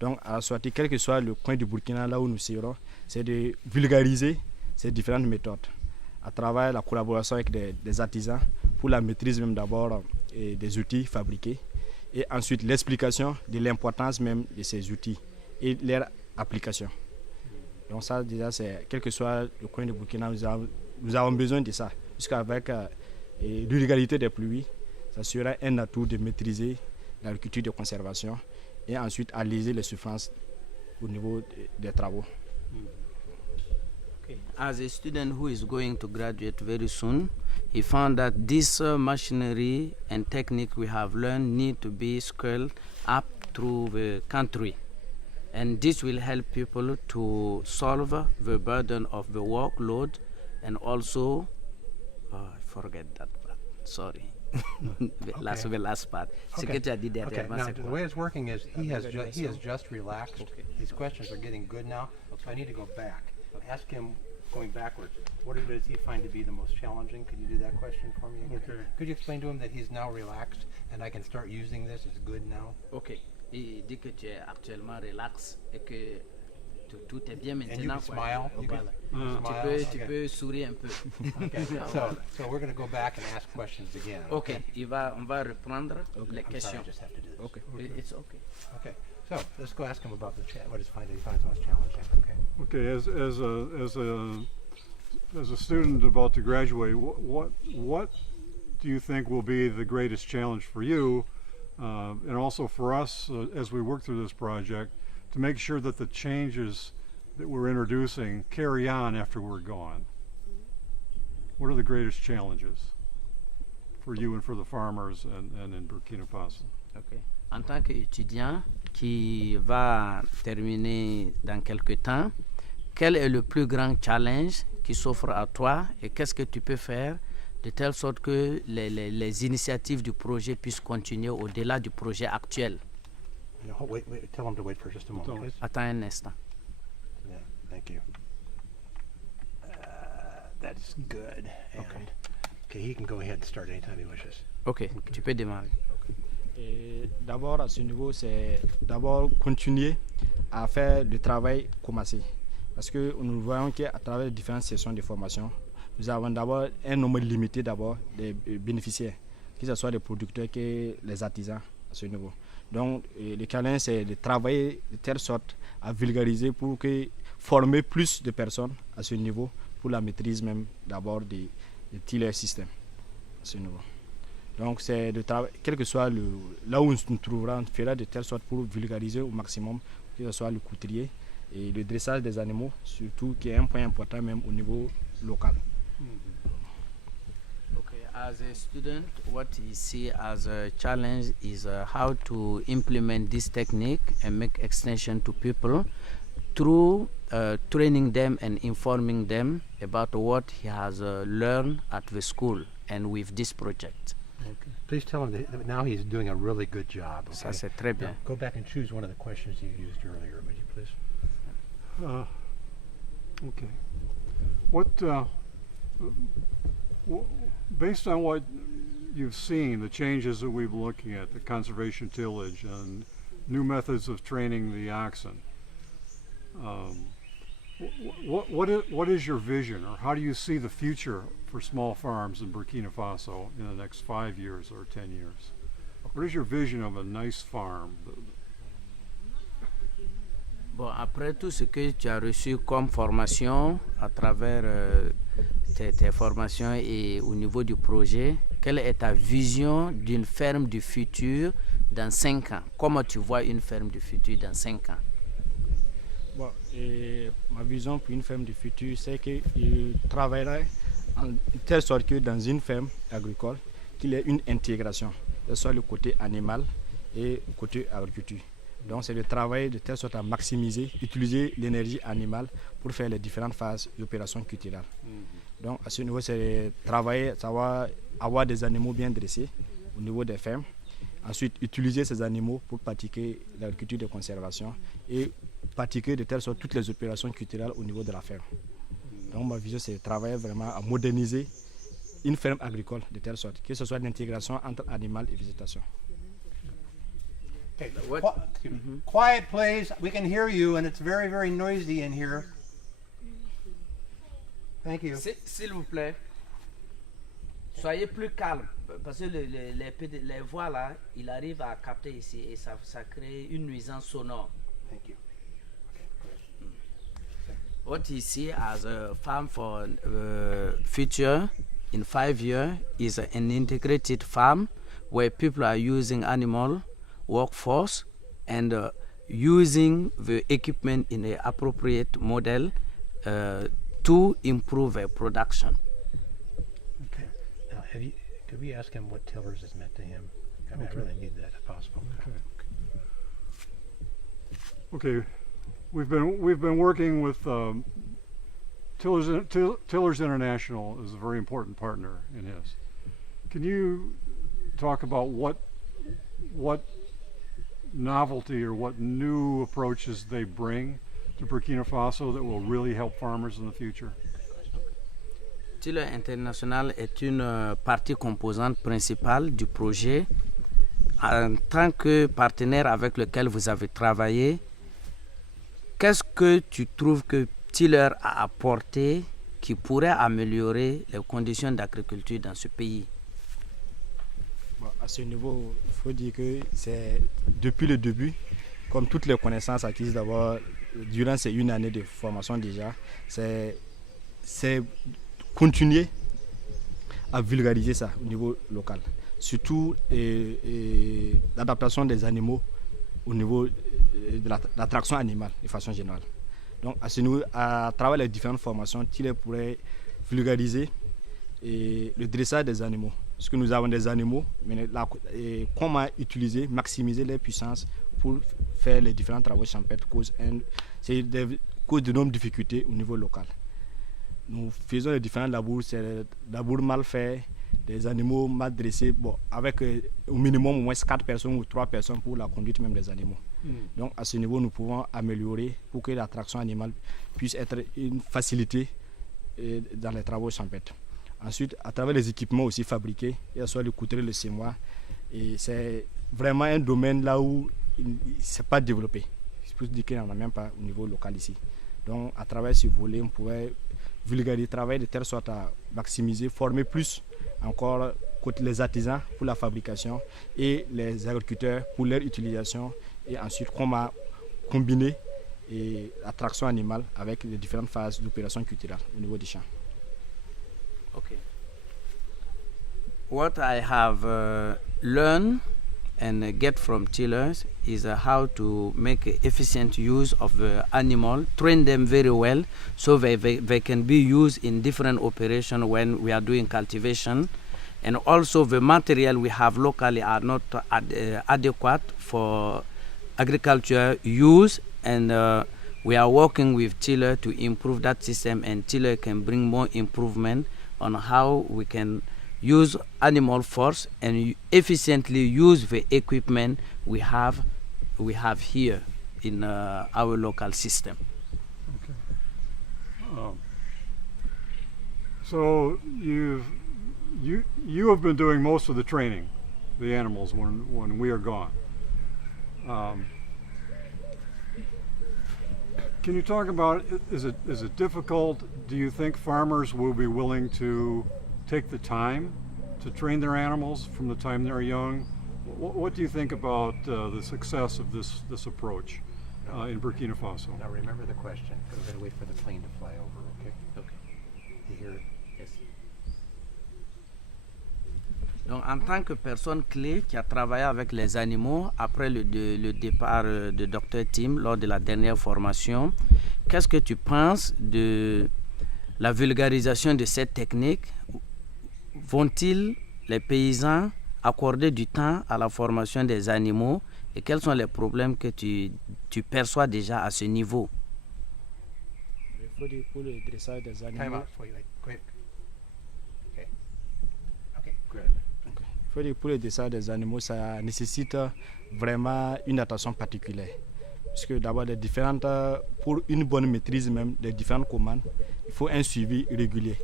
Donc, à Swati, quel que soit le coin du Burkina là où nous serons, c'est de vulgariser ces différentes méthodes à travers la collaboration avec des artisans pour la maîtrise même d'abord des outils fabriqués et ensuite l'explication de l'importance même de ces outils et leur application. Donc ça déjà, c'est quel que soit le coin du Burkina, nous avons besoin de ça, puisqu'avec l'irrégularité des pluies, ça sera un atout de maîtriser l'agriculture de conservation et ensuite alléger les souffrances au niveau des travaux. Okay. As a student who is going to graduate very soon, he found that this machinery and technique we have learned need to be scaled up through the country. And this will help people to solve the burden of the workload and also, I forget that part, sorry. the last part. Okay. Now, the way it's working is he has just relaxed. Okay. These questions are getting good now, so I need to go back. Ask him, going backwards, what does he find to be the most challenging? Could you do that question for me again? Okay. Could you explain to him that he's now relaxed and I can start using this? It's good now. Ok. Il dit que tu es actuellement relax et que tout est bien And you maintenant. can smile. You can Voilà. smile. Tu peux sourire un peu. Okay. So we're going to go back and ask questions again. Ok. On va reprendre les I'm sorry, I questions. just have to do this. Okay. It's okay. Okay. So let's go ask him about what he finds most challenging. Okay. Okay, as a student about to graduate, what do you think will be the greatest challenge for you, and also for us as we work through this project, to make sure that the changes that we're introducing carry on after we're gone? What are the greatest challenges for you and for the farmers and in Burkina Faso? Ok. En tant qu'étudiant qui va terminer dans quelques temps, quel est le plus grand challenge qui s'offre à toi et qu'est-ce que tu peux faire de telle sorte que les initiatives du projet puissent continuer au-delà du projet actuel? Wait, tell him to wait for just a moment, please. Attends un instant. Yeah, thank you. That's good. And, okay, he can go ahead and start anytime he wishes. Ok, tu peux démarrer. Et d'abord, à ce niveau, c'est d'abord continuer à faire le travail commencé. Parce que nous voyons qu'à travers les différentes sessions de formation, nous avons d'abord un nombre limité d'abord des bénéficiaires, que ce soit les producteurs que les artisans à ce niveau. Donc, le challenge, c'est de travailler de telle sorte à vulgariser pour former plus de personnes à ce niveau pour la maîtrise même d'abord des tillers systèmes à ce niveau. Donc, c'est de travail, quel que soit là où nous trouverons, on fera de telle sorte pour vulgariser au maximum, que ce soit le couturier et le dressage des animaux, surtout qui est un point important même au niveau local. Okay, as a student, what you see as a challenge is how to implement this technique and make extension to people through training them and informing them about what he has learned at the school and with this project. Okay. Please tell him that now he's doing a really good job. Okay? Ça c'est très bien. Now, go back and choose one of the questions you used earlier, would you please? Okay. Based on what you've seen, the changes that we've been looking at, the conservation tillage and new methods of training the oxen, what is your vision, or how do you see the future for small farms in Burkina Faso in the next 5 years or 10 years? What is your vision of a nice farm? Bon, après tout ce que tu as reçu comme formation à travers tes formations et au niveau du projet, quelle est ta vision d'une ferme du futur dans 5 ans? Comment tu vois une ferme du futur dans 5 ans? Bon, ma vision pour une ferme du futur, c'est qu'il travaillerait en telle sorte que dans une ferme agricole, qu'il y ait une intégration, que ce soit le côté animal et le côté agriculture. Donc c'est de travailler de telle sorte à maximiser, utiliser l'énergie animale pour faire les différentes phases d'opération culturelle. Donc à ce niveau, c'est de travailler, savoir avoir des animaux bien dressés au niveau des fermes. Ensuite, utiliser ces animaux pour pratiquer l'agriculture de conservation et pratiquer de telle sorte toutes les opérations culturelles au niveau de la ferme. Donc ma vision, c'est de travailler vraiment à moderniser une ferme agricole de telle sorte que ce soit l'intégration entre animal et végétation. Okay, What- excuse me. Quiet, please. We can hear you, and it's very, very noisy in here. Thank you. S'il vous plaît, soyez plus calme. Parce que les voix là, il arrive à capter ici et ça crée une nuisance sonore. Thank you. Okay, go ahead. What he see as a farm for future in 5 years is an integrated farm where people are using animal workforce and using the equipment in an appropriate model to improve production. Okay. Now, could we ask him what tillers has meant to him? I mean, I really need that if possible. Okay, we've been working with Tillers International is a very important partner in his. Can you talk about what novelty or what new approaches they bring to Burkina Faso that will really help farmers in the future? Tiller International est une partie composante principale du projet. En tant que partenaire avec lequel vous avez travaillé, qu'est-ce que tu trouves que Tiller a apporté qui pourrait améliorer les conditions d'agriculture dans ce pays? Bon, à ce niveau, il faut dire que c'est depuis le début, comme toutes les connaissances acquises d'abord durant ces 1 année de formation déjà, c'est continuer à vulgariser ça au niveau local. Surtout l'adaptation des animaux au niveau de l'attraction animale de façon générale. Donc à ce niveau, à travers les différentes formations, Tiller pourrait vulgariser le dressage des animaux. Parce que nous avons des animaux, mais comment utiliser, maximiser les puissances pour faire les différents travaux champêtres cause de nombreuses difficultés au niveau local. Nous faisons les différents labours, c'est des labours mal faits, des animaux mal dressés, bon, avec au minimum au moins 4 personnes ou 3 personnes pour la conduite même des animaux. Donc à ce niveau, nous pouvons améliorer pour que l'attraction animale puisse être une facilité dans les travaux champêtres. Ensuite, à travers les équipements aussi fabriqués, il y a soit le couturier, le semoir, et c'est vraiment un domaine là où il ne s'est pas développé. Je peux dire qu'il n'y en a même pas au niveau local ici. Donc à travers ce volet, on pourrait vulgariser, travailler de telle sorte à maximiser, former plus encore les artisans pour la fabrication et les agriculteurs pour leur utilisation, et ensuite comment combiner l'attraction animale avec les différentes phases d'opération culturelle au niveau des champs. Okay. What I have learned and get from tillers is how to make efficient use of the animal, train them very well so they can be used in different operations when we are doing cultivation. And also the material we have locally are not adequate for agriculture use, and we are working with Tiller to improve that system, and Tiller can bring more improvement on how we can use animal force and efficiently use the equipment we have here in our local system. Okay. So you have been doing most of the training, the animals when we are gone. Can you talk about, is it difficult? Do you think farmers will be willing to take the time to train their animals from the time they're young? What do you think about the success of this approach in Burkina Faso? Now remember the question. We're going to wait for the plane to fly over, okay? Okay. You hear it? Yes. Donc, en tant que personne clé qui a travaillé avec les animaux après le départ de Dr Tim lors de la dernière formation, qu'est-ce que tu penses de la vulgarisation de cette technique? Vont-ils, les paysans, accorder du temps à la formation des animaux, et quels sont les problèmes que tu perçois déjà à ce niveau? Il faut dire pour le dressage des Time animaux. out. Wait. Go ahead. Okay. Okay, good. Il faut dire pour le dressage des animaux, ça nécessite vraiment une attention particulière. Parce que d'abord, pour une bonne maîtrise même des différentes commandes, il faut un suivi régulier.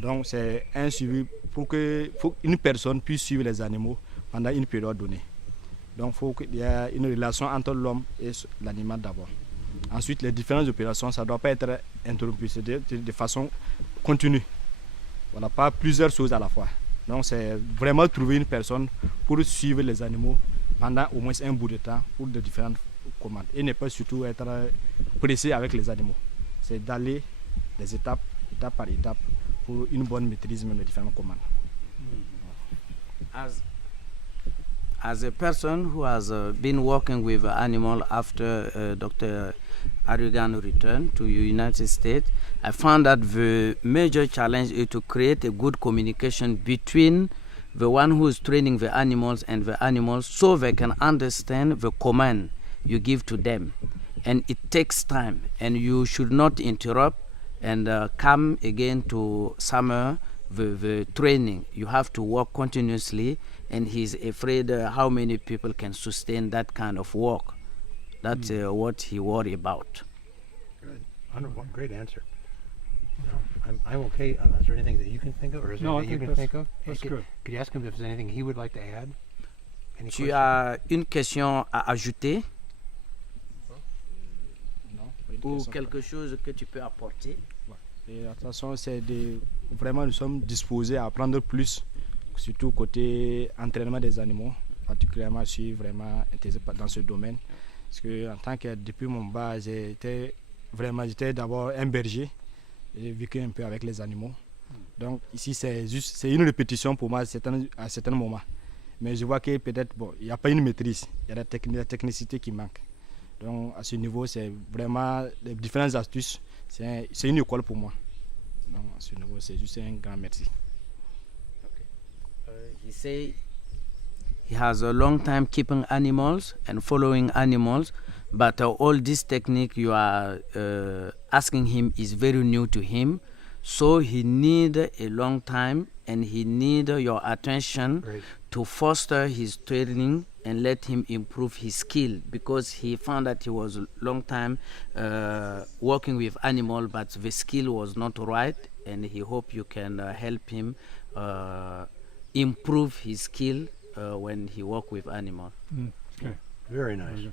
Donc c'est un suivi faut qu'une personne puisse suivre les animaux pendant une période donnée. Donc il faut qu'il y ait une relation entre l'homme et l'animal d'abord. Ensuite, les différentes opérations, ça ne doit pas être interrompu, c'est de façon continue. Voilà, pas plusieurs choses à la fois. Donc c'est vraiment trouver une personne pour suivre les animaux pendant au moins un bout de temps pour de différentes commandes. Et ne pas surtout être pressé avec les animaux. C'est d'aller des étape par étape pour une bonne maîtrise même des différentes commandes. As a person who has been working with animals after Dr. Arigan returned to the United States, I found that the major challenge is to create a good communication between the one who is training the animals and the animals so they can understand the command you give to them. And it takes time, and you should not interrupt and come again to summer the training. You have to work continuously, and he's afraid how many people can sustain that kind of work. That's what he worry about. Good. Wonderful. Great answer. I'm okay. Is there anything that you can think of, or is there No, I anything you think can that's- think of? that's Could- good. Could you ask him if there's anything he would like to add? Any Tu questions? as une question à ajouter Non, pas une ou question. quelque chose que tu peux apporter? Et de toute façon, c'est vraiment nous sommes disposés à apprendre plus, surtout côté entraînement des animaux. Particulièrement, je suis vraiment intéressé dans ce domaine. Parce que en tant que depuis mon bas, j'étais d'abord un berger. J'ai vécu un peu avec les animaux. Donc ici, c'est une répétition pour moi à certains moments. Mais je vois que peut-être, bon, il n'y a pas une maîtrise. Il y a la technicité qui manque. Donc à ce niveau, c'est vraiment les différentes astuces. C'est une école pour moi. Donc à ce niveau, c'est juste un grand merci. He say he has a long time keeping animals and following animals, but all this technique you are asking him is very new to him. So he need a long time, and he need your attention Great. to foster his training and let him improve his skill, because he found that he was a long time working with animal, but the skill was not right, and he hope you can help him improve his skill when he work with animal. Okay. Very nice.